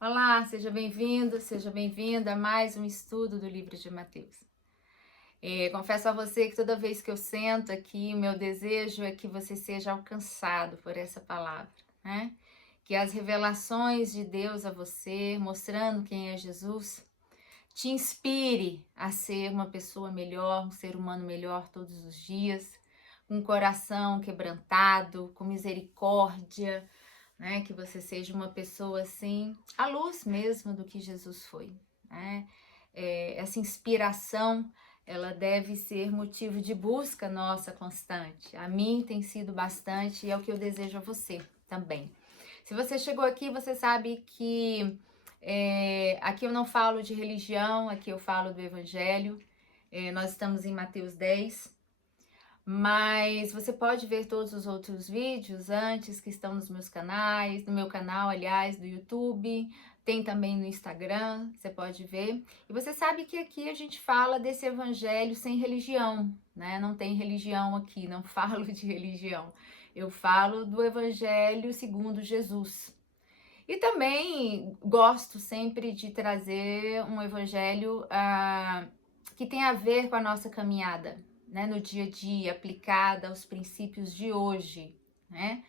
Olá, seja bem-vindo, seja bem-vinda a mais um estudo do livro de Mateus. Confesso a você que toda vez que eu sento aqui, o meu desejo é que você seja alcançado por essa palavra, né? Que as revelações de Deus a você, mostrando quem é Jesus, te inspire a ser uma pessoa melhor, um ser humano melhor todos os dias, com um coração quebrantado, com misericórdia, né? Que você seja uma pessoa assim, à luz mesmo do que Jesus foi, né? Essa inspiração, ela deve ser motivo de busca nossa constante. A mim tem sido bastante e é o que eu desejo a você também. Se você chegou aqui, você sabe que aqui eu não falo de religião, aqui eu falo do Evangelho. Nós estamos em Mateus 10. Mas você pode ver todos os outros vídeos antes que estão nos meus canais, no meu canal, aliás, do YouTube, tem também no Instagram, você pode ver. E você sabe que aqui a gente fala desse evangelho sem religião, né? Não tem religião aqui, não falo de religião. Eu falo do evangelho segundo Jesus. E também gosto sempre de trazer um evangelho que tem a ver com a nossa caminhada, né, no dia a dia, aplicada aos princípios de hoje, né?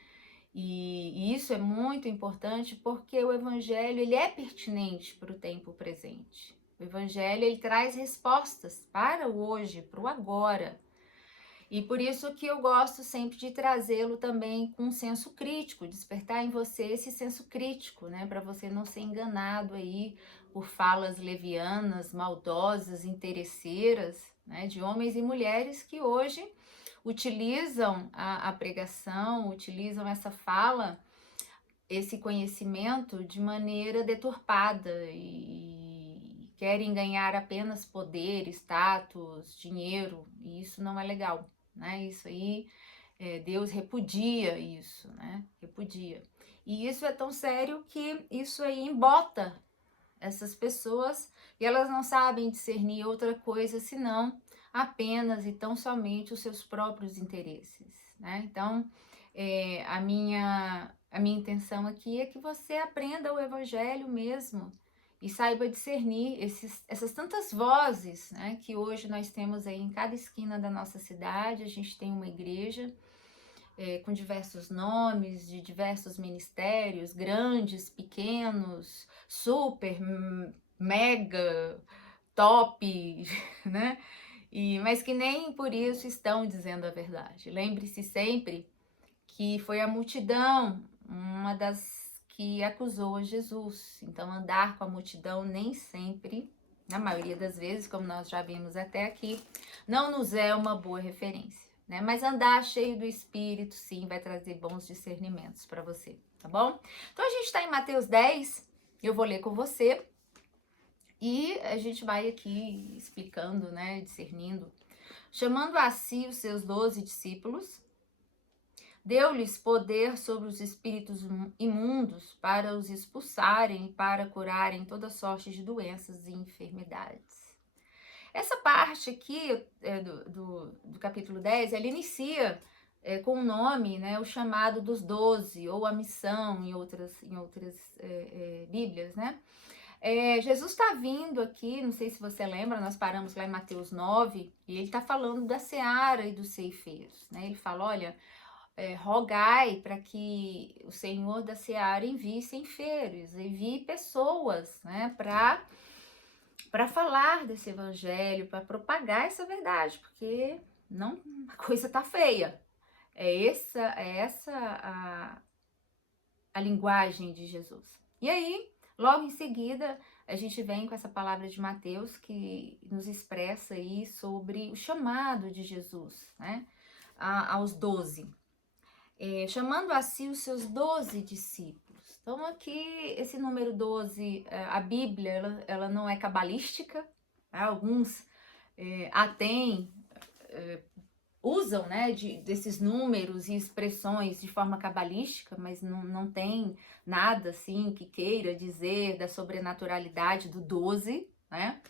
E isso é muito importante porque o evangelho ele é pertinente para o tempo presente. O evangelho ele traz respostas para o hoje, para o agora. E por isso que eu gosto sempre de trazê-lo também com um senso crítico, despertar em você esse senso crítico, né? Para você não ser enganado aí por falas levianas, maldosas, interesseiras, né? De homens e mulheres que hoje utilizam a pregação, utilizam essa fala, esse conhecimento de maneira deturpada e querem ganhar apenas poder, status, dinheiro, e isso não é legal, né? Isso aí, Deus repudia isso, né? Repudia. E isso é tão sério que isso aí embota essas pessoas e elas não sabem discernir outra coisa senão apenas e tão somente os seus próprios interesses, né? Então, a minha intenção aqui é que você aprenda o evangelho mesmo e saiba discernir essas tantas vozes, né, que hoje nós temos aí em cada esquina da nossa cidade. A gente tem uma igreja com diversos nomes, de diversos ministérios, grandes, pequenos, super, mega, top, né? Mas que nem por isso estão dizendo a verdade. Lembre-se sempre que foi a multidão uma das que acusou Jesus. Então, andar com a multidão nem sempre, na maioria das vezes, como nós já vimos até aqui, não nos é uma boa referência, né? Mas andar cheio do Espírito, sim, vai trazer bons discernimentos para você, tá bom? Então, a gente está em Mateus 10, eu vou ler com você e a gente vai aqui explicando, né, discernindo. Chamando a si os seus 12 discípulos, deu-lhes poder sobre os espíritos imundos para os expulsarem e para curarem toda sorte de doenças e enfermidades. Essa parte aqui do capítulo 10, ela inicia com o nome, né, o chamado dos 12, ou a missão em outras Bíblias, né? Jesus está vindo aqui, não sei se você lembra, nós paramos lá em Mateus 9, e ele está falando da seara e dos ceifeiros, né? Ele fala, olha, rogai para que o Senhor da seara envie ceifeiros, envie pessoas, né, para falar desse evangelho, para propagar essa verdade, porque não, a coisa tá feia. É essa a linguagem de Jesus. E aí, logo em seguida, a gente vem com essa palavra de Mateus que nos expressa aí sobre o chamado de Jesus, né, aos 12. Chamando a si os seus 12 discípulos. Então, aqui, esse número 12, a Bíblia, ela não é cabalística, tá? Alguns a têm, usam, né, desses números e expressões de forma cabalística, mas não tem nada, assim, que queira dizer da sobrenaturalidade do 12, né?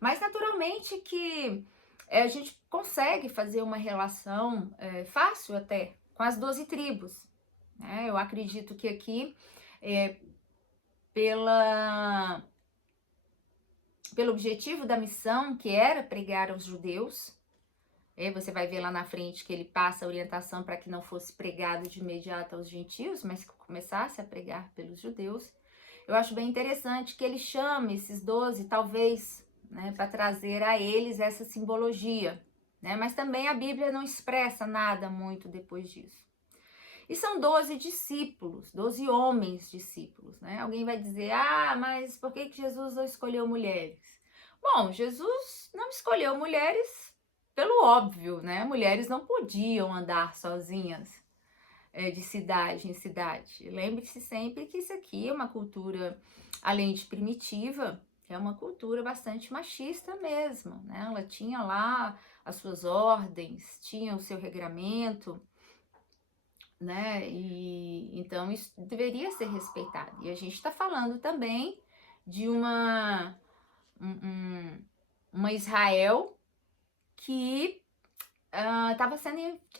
Mas, naturalmente, que a gente consegue fazer uma relação fácil até com as 12 tribos, né? Eu acredito que aqui pelo objetivo da missão, que era pregar aos judeus. Você vai ver lá na frente que ele passa a orientação para que não fosse pregado de imediato aos gentios, mas que começasse a pregar pelos judeus. Eu acho bem interessante que ele chame esses 12, talvez, né, para trazer a eles essa simbologia, né? Mas também a Bíblia não expressa nada muito depois disso. E são 12 discípulos, 12 homens discípulos, né? Alguém vai dizer, mas por que Jesus não escolheu mulheres? Bom, Jesus não escolheu mulheres pelo óbvio, né? Mulheres não podiam andar sozinhas de cidade em cidade. Lembre-se sempre que isso aqui é uma cultura, além de primitiva, é uma cultura bastante machista mesmo, né? Ela tinha lá as suas ordens, tinha o seu regramento, né? E então isso deveria ser respeitado. E a gente está falando também de uma Israel que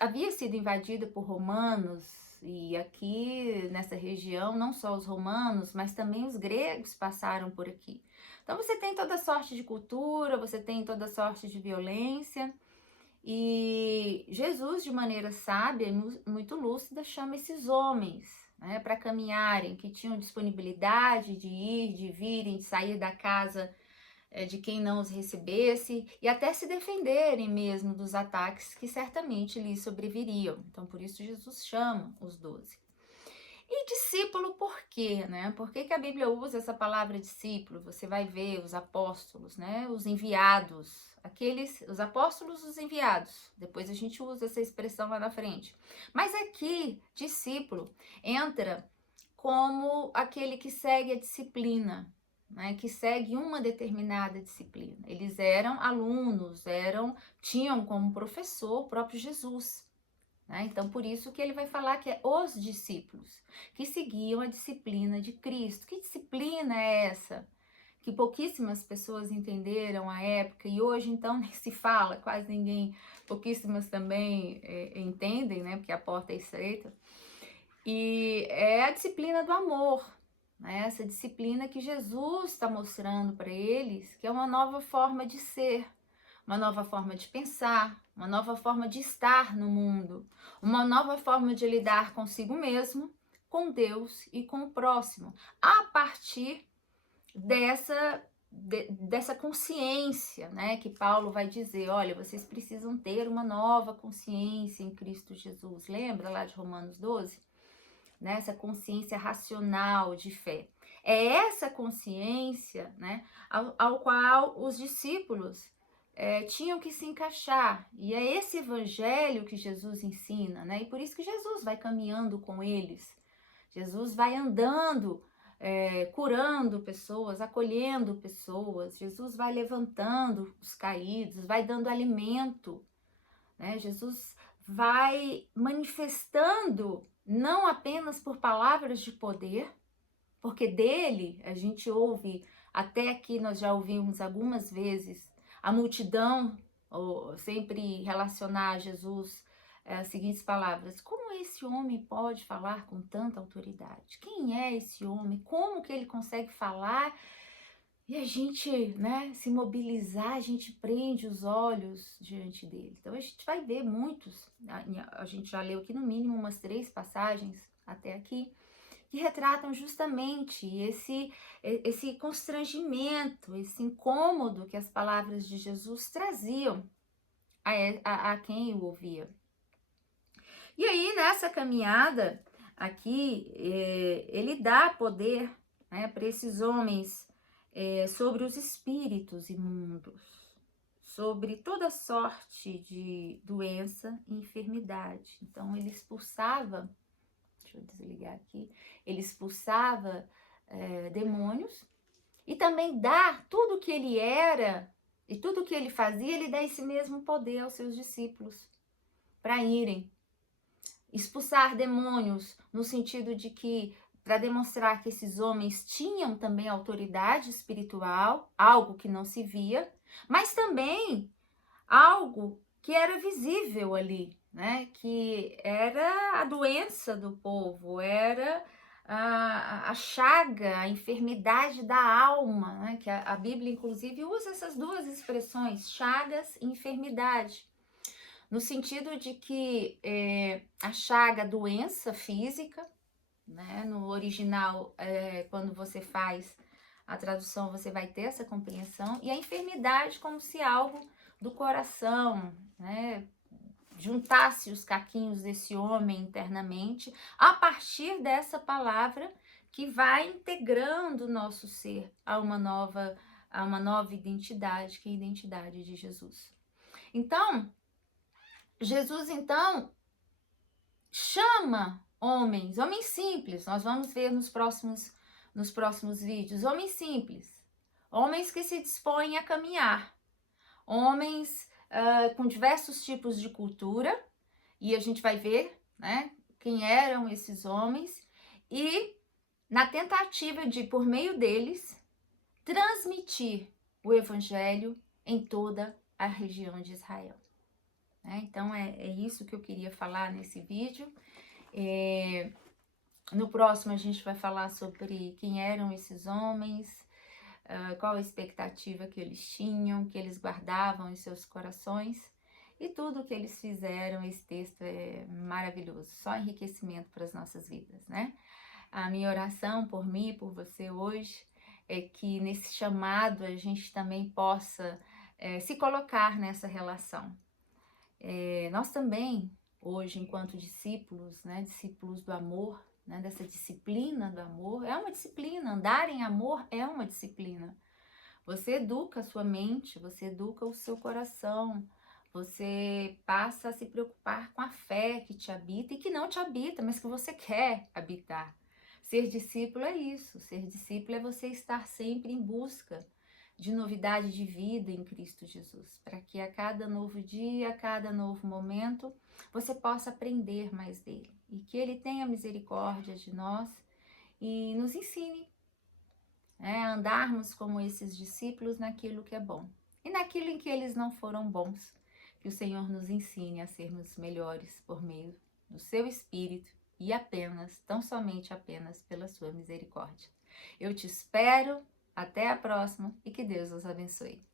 havia sido invadida por romanos, e aqui nessa região não só os romanos, mas também os gregos passaram por aqui. Então você tem toda sorte de cultura, você tem toda sorte de violência, e Jesus, de maneira sábia e muito lúcida, chama esses homens, né, para caminharem, que tinham disponibilidade de ir, de virem, de sair da casa de quem não os recebesse, e até se defenderem mesmo dos ataques que certamente lhes sobreviriam. Então, por isso Jesus chama os 12. E discípulo por quê, né? Por que a Bíblia usa essa palavra discípulo? Você vai ver os apóstolos, né? Os enviados, os apóstolos, os enviados. Depois a gente usa essa expressão lá na frente. Mas aqui, discípulo entra como aquele que segue a disciplina, né, que segue uma determinada disciplina. Eles eram alunos, tinham como professor o próprio Jesus, né? Então, por isso que ele vai falar que é os discípulos que seguiam a disciplina de Cristo. Que disciplina é essa? Que pouquíssimas pessoas entenderam à época, e hoje então nem se fala, quase ninguém, pouquíssimas também entendem, né? Porque a porta é estreita. E é a disciplina do amor, né? Essa disciplina que Jesus está mostrando para eles, que é uma nova forma de ser, uma nova forma de pensar, uma nova forma de estar no mundo, uma nova forma de lidar consigo mesmo, com Deus e com o próximo, a partir dessa consciência, né? Que Paulo vai dizer, olha, vocês precisam ter uma nova consciência em Cristo Jesus. Lembra lá de Romanos 12? Né, essa consciência racional de fé. É essa consciência, né, ao qual os discípulos tinham que se encaixar. E é esse evangelho que Jesus ensina, né? E por isso que Jesus vai caminhando com eles. Jesus vai andando, curando pessoas, acolhendo pessoas. Jesus vai levantando os caídos, vai dando alimento, né? Jesus vai manifestando não apenas por palavras de poder, porque dele a gente ouve, até aqui nós já ouvimos algumas vezes, a multidão sempre relacionar a Jesus as seguintes palavras: como esse homem pode falar com tanta autoridade? Quem é esse homem? Como que ele consegue falar? E a gente, né, se mobilizar, a gente prende os olhos diante dele. Então a gente vai ver muitos, a gente já leu aqui no mínimo umas 3 passagens até aqui, que retratam justamente esse constrangimento, esse incômodo que as palavras de Jesus traziam a quem o ouvia. E aí, nessa caminhada aqui, ele dá poder, né, para esses homens sobre os espíritos imundos, sobre toda sorte de doença e enfermidade. Então, ele expulsava, deixa eu desligar aqui, ele expulsava demônios, e também dá tudo o que ele era e tudo o que ele fazia, ele dá esse mesmo poder aos seus discípulos para irem expulsar demônios, no sentido de que, para demonstrar que esses homens tinham também autoridade espiritual, algo que não se via, mas também algo que era visível ali, né? Que era a doença do povo, era a chaga, a enfermidade da alma, né? Que a Bíblia, inclusive, usa essas duas expressões, chagas e enfermidade, no sentido de que a chaga, doença física, né? No original, quando você faz a tradução, você vai ter essa compreensão, e a enfermidade como se algo do coração, né? Juntasse os caquinhos desse homem internamente, a partir dessa palavra que vai integrando o nosso ser a uma nova identidade, que é a identidade de Jesus. Então, Jesus então chama homens simples, nós vamos ver nos próximos vídeos, homens simples, homens que se dispõem a caminhar, homens com diversos tipos de cultura, e a gente vai ver, né, quem eram esses homens, e na tentativa de, por meio deles, transmitir o evangelho em toda a região de Israel. Então, é isso que eu queria falar nesse vídeo. No próximo, a gente vai falar sobre quem eram esses homens, qual a expectativa que eles tinham, que eles guardavam em seus corações, e tudo o que eles fizeram. Esse texto é maravilhoso, só enriquecimento para as nossas vidas, né? A minha oração por mim e por você hoje é que nesse chamado a gente também possa se colocar nessa relação. Nós também, hoje, enquanto discípulos, né, discípulos do amor, né, dessa disciplina do amor, é uma disciplina, andar em amor é uma disciplina. Você educa a sua mente, você educa o seu coração, você passa a se preocupar com a fé que te habita e que não te habita, mas que você quer habitar. Ser discípulo é isso, ser discípulo é você estar sempre em busca de novidade de vida em Cristo Jesus, para que a cada novo dia, a cada novo momento, você possa aprender mais dele e que ele tenha misericórdia de nós e nos ensine a andarmos como esses discípulos naquilo que é bom e naquilo em que eles não foram bons. Que o Senhor nos ensine a sermos melhores por meio do seu Espírito e apenas, tão somente apenas pela sua misericórdia. Eu te espero, até a próxima e que Deus os abençoe.